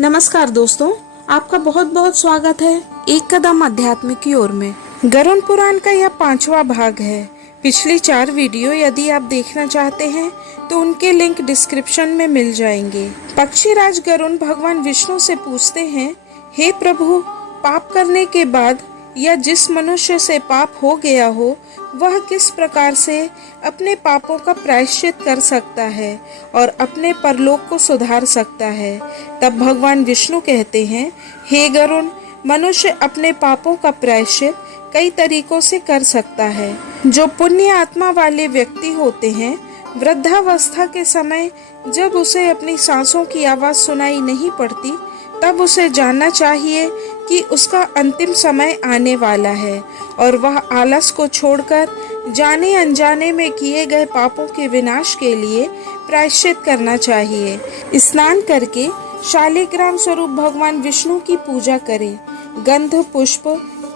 नमस्कार दोस्तों, आपका बहुत बहुत स्वागत है एक कदम अध्यात्म की ओर में। गरुड़ पुराण का यह 5वां भाग है। पिछली 4 वीडियो यदि आप देखना चाहते हैं तो उनके लिंक डिस्क्रिप्शन में मिल जाएंगे। पक्षीराज गरुड़ भगवान विष्णु से पूछते हैं, हे प्रभु, पाप करने के बाद या जिस मनुष्य से पाप हो गया हो वह किस प्रकार से अपने पापों का प्रायश्चित कर सकता है और अपने परलोक को सुधार सकता है। तब भगवान विष्णु कहते हैं, हे गरुड़, मनुष्य अपने पापों का प्रायश्चित कई तरीकों से कर सकता है। जो पुण्य आत्मा वाले व्यक्ति होते हैं, वृद्धावस्था के समय जब उसे अपनी सांसों की आवाज सुनाई नहीं पड़ती, तब उसे जानना चाहिए कि उसका अंतिम समय आने वाला है और वह आलस को छोड़कर जाने अनजाने में किए गए पापों के विनाश के लिए प्रायश्चित करना चाहिए। स्नान करके शालिग्राम स्वरूप भगवान विष्णु की पूजा करें। गंध, पुष्प,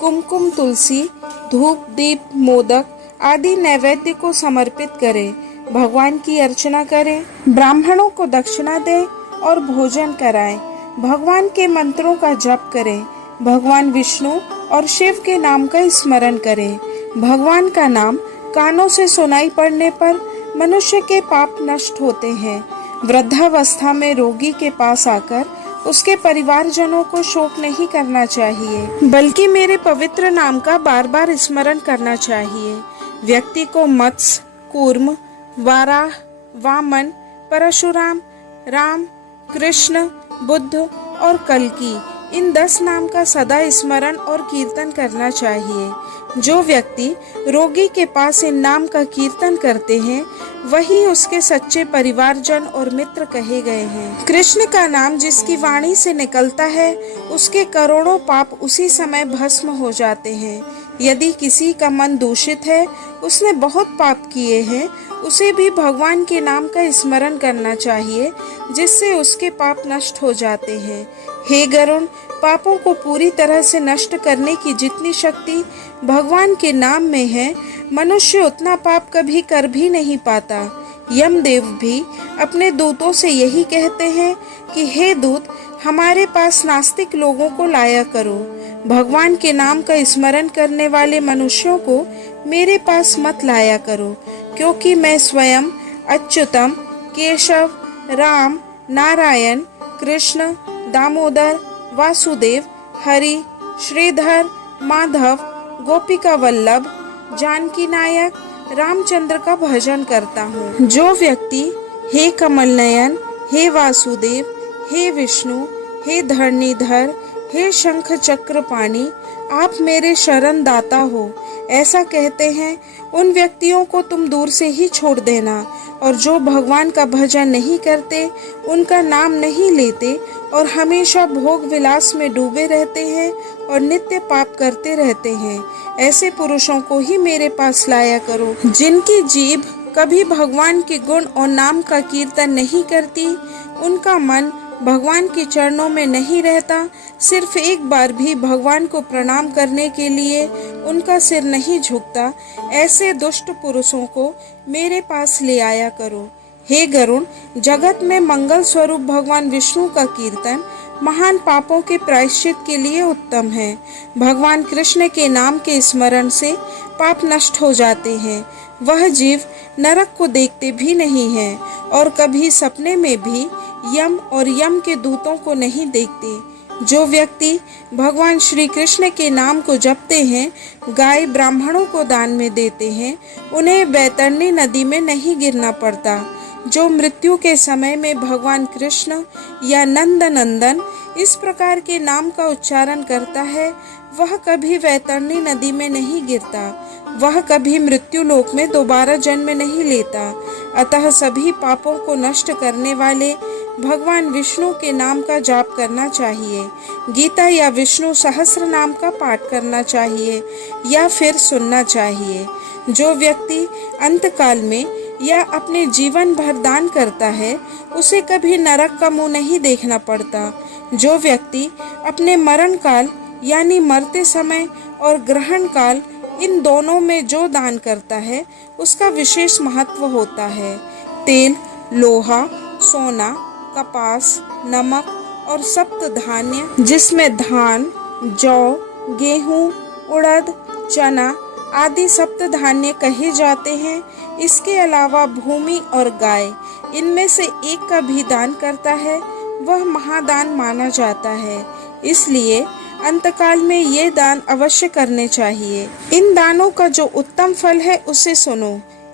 कुमकुम, तुलसी, धूप, दीप, मोदक आदि नैवेद्य को समर्पित करें। भगवान की अर्चना करें, ब्राह्मणों को दक्षिणा दें और भोजन कराएं। भगवान के मंत्रों का जप करें। भगवान विष्णु और शिव के नाम का स्मरण करें। भगवान का नाम कानों से सुनाई पड़ने पर मनुष्य के पाप नष्ट होते हैं। वृद्धावस्था में रोगी के पास आकर उसके परिवारजनों को शोक नहीं करना चाहिए, बल्कि मेरे पवित्र नाम का बार बार स्मरण करना चाहिए। व्यक्ति को मत्स्य, कूर्म, वाराह, वामन, परशुराम, राम, कृष्ण, बुद्ध और कल्कि इन 10 नाम का सदा स्मरण और कीर्तन करना चाहिए। जो व्यक्ति रोगी के पास इन नाम का कीर्तन करते हैं, वही उसके सच्चे परिवारजन और मित्र कहे गए हैं। कृष्ण का नाम जिसकी वाणी से निकलता है, उसके करोड़ों पाप उसी समय भस्म हो जाते हैं। यदि किसी का मन दूषित है, उसने बहुत पाप किए हैं, उसे भी भगवान के नाम का स्मरण करना चाहिए, जिससे उसके पाप नष्ट हो जाते हैं। हे गरुड़, पापों को पूरी तरह से नष्ट करने की जितनी शक्ति भगवान के नाम में है, मनुष्य उतना पाप कभी कर भी नहीं पाता। यमदेव भी अपने दूतों से यही कहते हैं कि हे दूत, हमारे पास नास्तिक लोगों को लाया करो। भगवान के नाम का स्मरण करने वाले मनुष्यों को मेरे पास मत लाया करो, क्योंकि मैं स्वयं अच्युतम, केशव, राम, नारायण, कृष्ण, दामोदर, वासुदेव, हरि, श्रीधर, माधव, गोपिका वल्लभ, जानकी नायक, रामचंद्र का भजन करता हूँ। जो व्यक्ति हे कमल नयन, हे वासुदेव, हे विष्णु, हे धरणीधर, हे शंख चक्र पाणी, आप मेरे शरण दाता हो, ऐसा कहते हैं, उन व्यक्तियों को तुम दूर से ही छोड़ देना। और जो भगवान का भजन नहीं करते, उनका नाम नहीं लेते और हमेशा भोग विलास में डूबे रहते हैं और नित्य पाप करते रहते हैं, ऐसे पुरुषों को ही मेरे पास लाया करो। जिनकी जीभ कभी भगवान के गुण और नाम का कीर्तन नहीं करती, उनका मन भगवान के चरणों में नहीं रहता, सिर्फ एक बार भी भगवान को प्रणाम करने के लिए उनका सिर नहीं झुकता, ऐसे दुष्ट पुरुषों को मेरे पास ले आया करो। हे गरुड़, जगत में मंगल स्वरूप भगवान विष्णु का कीर्तन महान पापों के प्रायश्चित के लिए उत्तम है। भगवान कृष्ण के नाम के स्मरण से पाप नष्ट हो जाते हैं। वह जीव नरक को देखते भी नहीं है और कभी सपने में भी यम और यम के दूतों को नहीं देखते। जो व्यक्ति भगवान श्री कृष्ण के नाम को जपते हैं, गाय ब्राह्मणों को दान में देते हैं, उन्हें बैतरणी नदी में नहीं गिरना पड़ता। जो मृत्यु के समय में भगवान कृष्ण या नंद नंदन इस प्रकार के नाम का उच्चारण करता है, वह कभी बैतरणी नदी में नहीं गिरता, वह कभी मृत्यु लोक में दोबारा जन्म नहीं लेता। अतः सभी पापों को नष्ट करने वाले भगवान विष्णु के नाम का जाप करना चाहिए। गीता या विष्णु सहस्त्र नाम का पाठ करना चाहिए या फिर सुनना चाहिए। जो व्यक्ति अंतकाल में या अपने जीवन भर दान करता है, उसे कभी नरक का मुंह नहीं देखना पड़ता। जो व्यक्ति अपने मरण काल यानी मरते समय और ग्रहण काल, इन दोनों में जो दान करता है, उसका विशेष महत्व होता है। तेल, लोहा, सोना, कपास, नमक और सप्त धान्य जिसमें धान, जौ, गेहूं, उड़द, चना आदि सप्त धान्य कहे जाते हैं। इसके अलावा भूमि और गाय, इनमें से एक का भी दान करता है वह महादान माना जाता है। इसलिए अंतकाल में ये दान अवश्य करने चाहिए। इन दानों का जो उत्तम फल है उसे सुनो।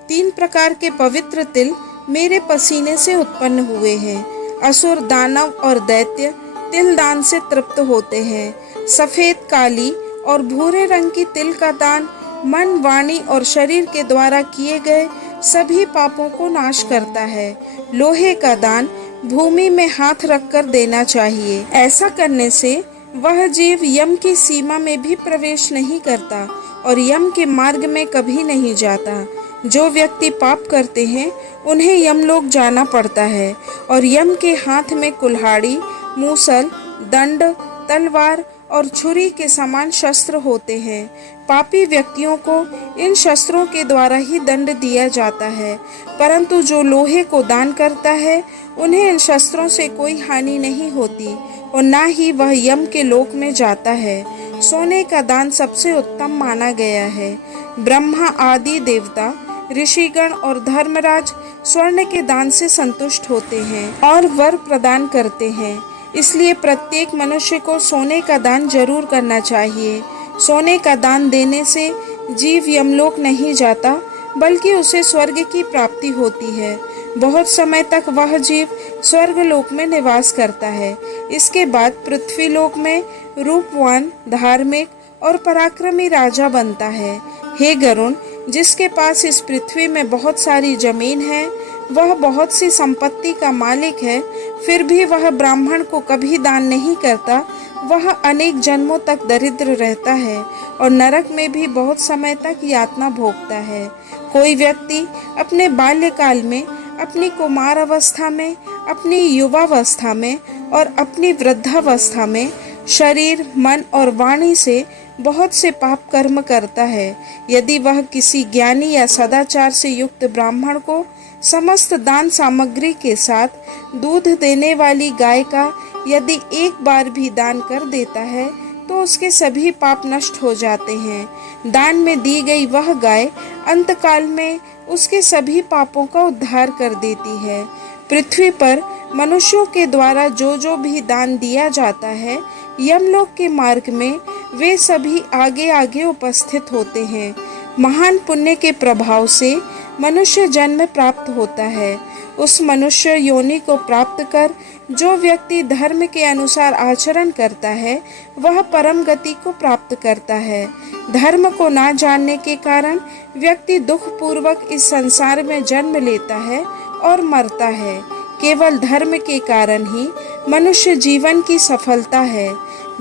3 प्रकार के पवित्र तिल मेरे पसीने से उत्पन्न हुए हैं। असुर, दानव और दैत्य तिल दान से तृप्त होते हैं। सफेद, काली और भूरे रंग की तिल का दान मन, वाणी और शरीर के द्वारा किए गए सभी पापों को नाश करता है। लोहे का दान भूमि में हाथ रखकर देना चाहिए। ऐसा करने से वह जीव यम की सीमा में भी प्रवेश नहीं करता और यम के मार्ग में कभी नहीं जाता। जो व्यक्ति पाप करते हैं उन्हें यमलोक जाना पड़ता है और यम के हाथ में कुल्हाड़ी, मूसल, दंड, तलवार और छुरी के समान शस्त्र होते हैं। पापी व्यक्तियों को इन शस्त्रों के द्वारा ही दंड दिया जाता है, परंतु जो लोहे को दान करता है उन्हें इन शस्त्रों से कोई हानि नहीं होती और ना ही वह यम के लोक में जाता है। सोने का दान सबसे उत्तम माना गया है। ब्रह्मा आदि देवता, ऋषिगण और धर्मराज स्वर्ण के दान से संतुष्ट होते हैं और वर प्रदान करते हैं। इसलिए प्रत्येक मनुष्य को सोने का दान जरूर करना चाहिए। सोने का दान देने से जीव यमलोक नहीं जाता बल्कि उसे स्वर्ग की प्राप्ति होती है। बहुत समय तक वह जीव स्वर्ग लोक में निवास करता है। इसके बाद पृथ्वी लोक में रूपवान, धार्मिक और पराक्रमी राजा बनता है। हे गरुण, जिसके पास इस पृथ्वी में बहुत सारी जमीन है, वह बहुत सी संपत्ति का मालिक है, फिर भी वह ब्राह्मण को कभी दान नहीं करता, वह अनेक जन्मों तक दरिद्र रहता है और नरक में भी बहुत समय तक यातना भोगता है। कोई व्यक्ति अपने बाल्यकाल में, अपनी कुमार अवस्था में, अपनी युवावस्था में और अपनी वृद्धावस्था में शरीर, मन और वाणी से बहुत से पाप कर्म करता है। यदि वह किसी ज्ञानी या सदाचार से युक्त ब्राह्मण को समस्त दान सामग्री के साथ दूध देने वाली गाय का यदि एक बार भी दान कर देता है तो उसके सभी पाप नष्ट हो जाते हैं। दान में दी गई वह गाय अंतकाल में उसके सभी पापों का उद्धार कर देती है। पृथ्वी पर मनुष्यों के द्वारा जो जो भी दान दिया जाता है, यमलोक के मार्ग में वे सभी आगे आगे उपस्थित होते हैं। महान पुण्य के प्रभाव से मनुष्य जन्म प्राप्त होता है। उस मनुष्य योनि को प्राप्त कर जो व्यक्ति धर्म के अनुसार आचरण करता है वह परम गति को प्राप्त करता है। धर्म को ना जानने के कारण व्यक्ति दुख पूर्वक इस संसार में जन्म लेता है और मरता है। केवल धर्म के कारण ही मनुष्य जीवन की सफलता है।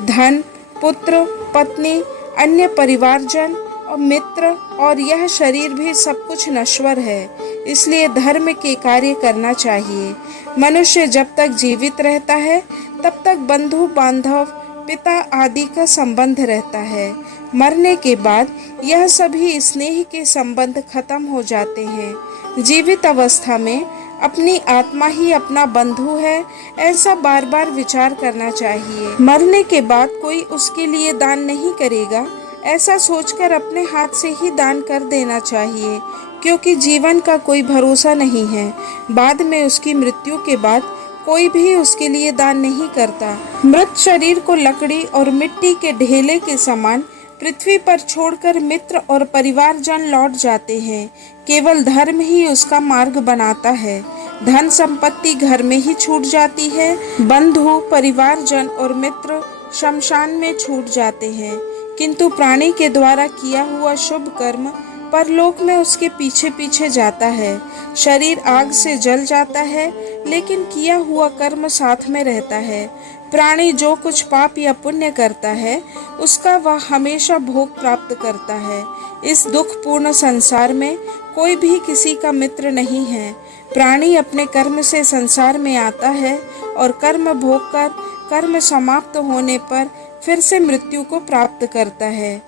धन, पुत्र, पत्नी, अन्य परिवारजन और मित्र और यह शरीर भी सब कुछ नश्वर है, इसलिए धर्म के कार्य करना चाहिए। मनुष्य जब तक जीवित रहता है तब तक बंधु बांधव, पिता आदि का संबंध रहता है। मरने के बाद यह सभी स्नेह के संबंध खत्म हो जाते हैं। जीवित अवस्था में अपनी आत्मा ही अपना बंधु है, ऐसा बार बार विचार करना चाहिए। मरने के बाद कोई उसके लिए दान नहीं करेगा, ऐसा सोचकर अपने हाथ से ही दान कर देना चाहिए, क्योंकि जीवन का कोई भरोसा नहीं है। बाद में उसकी मृत्यु के बाद कोई भी उसके लिए दान नहीं करता। मृत शरीर को लकड़ी और मिट्टी के ढेले के समान पृथ्वी पर छोड़कर मित्र और परिवारजन लौट जाते हैं। केवल धर्म ही उसका मार्ग बनाता है। धन संपत्ति घर में ही छूट जाती है। बंधु, परिवारजन और मित्र शमशान में छूट जाते हैं, किंतु प्राणी के द्वारा किया हुआ शुभ कर्म परलोक में उसके पीछे पीछे जाता है। शरीर आग से जल जाता है, लेकिन किया हुआ कर्म साथ में रहता है। प्राणी जो कुछ पाप या पुण्य करता है उसका वह हमेशा भोग प्राप्त करता है। इस दुखपूर्ण संसार में कोई भी किसी का मित्र नहीं है। प्राणी अपने कर्म से संसार में आता है और कर्म भोग कर कर्म समाप्त होने पर फिर से मृत्यु को प्राप्त करता है।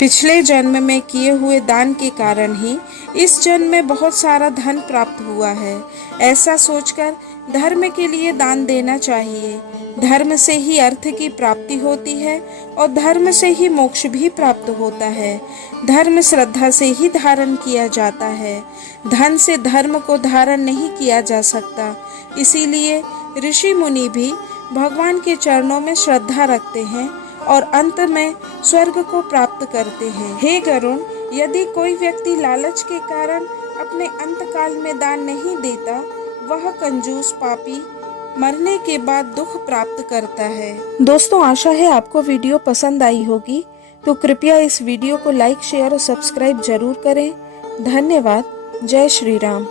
पिछले जन्म में किए हुए दान के कारण ही इस जन्म में बहुत सारा धन प्राप्त हुआ है। ऐसा सोचकर धर्म के लिए दान देना चाहिए। धर्म से ही अर्थ की प्राप्ति होती है और धर्म से ही मोक्ष भी प्राप्त होता है। धर्म श्रद्धा से ही धारण किया जाता है। धन से धर्म को धारण नहीं किया जा सकता। इसीलिए ऋषि मुनि भी भगवान के चरणों में श्रद्धा रखते हैं और अंत में स्वर्ग को प्राप्त करते हैं। हे गरुण, यदि कोई व्यक्ति लालच के कारण अपने अंतकाल में दान नहीं देता, वह कंजूस पापी मरने के बाद दुख प्राप्त करता है। दोस्तों, आशा है आपको वीडियो पसंद आई होगी, तो कृपया इस वीडियो को लाइक, शेयर और सब्सक्राइब जरूर करें। धन्यवाद। जय श्री राम।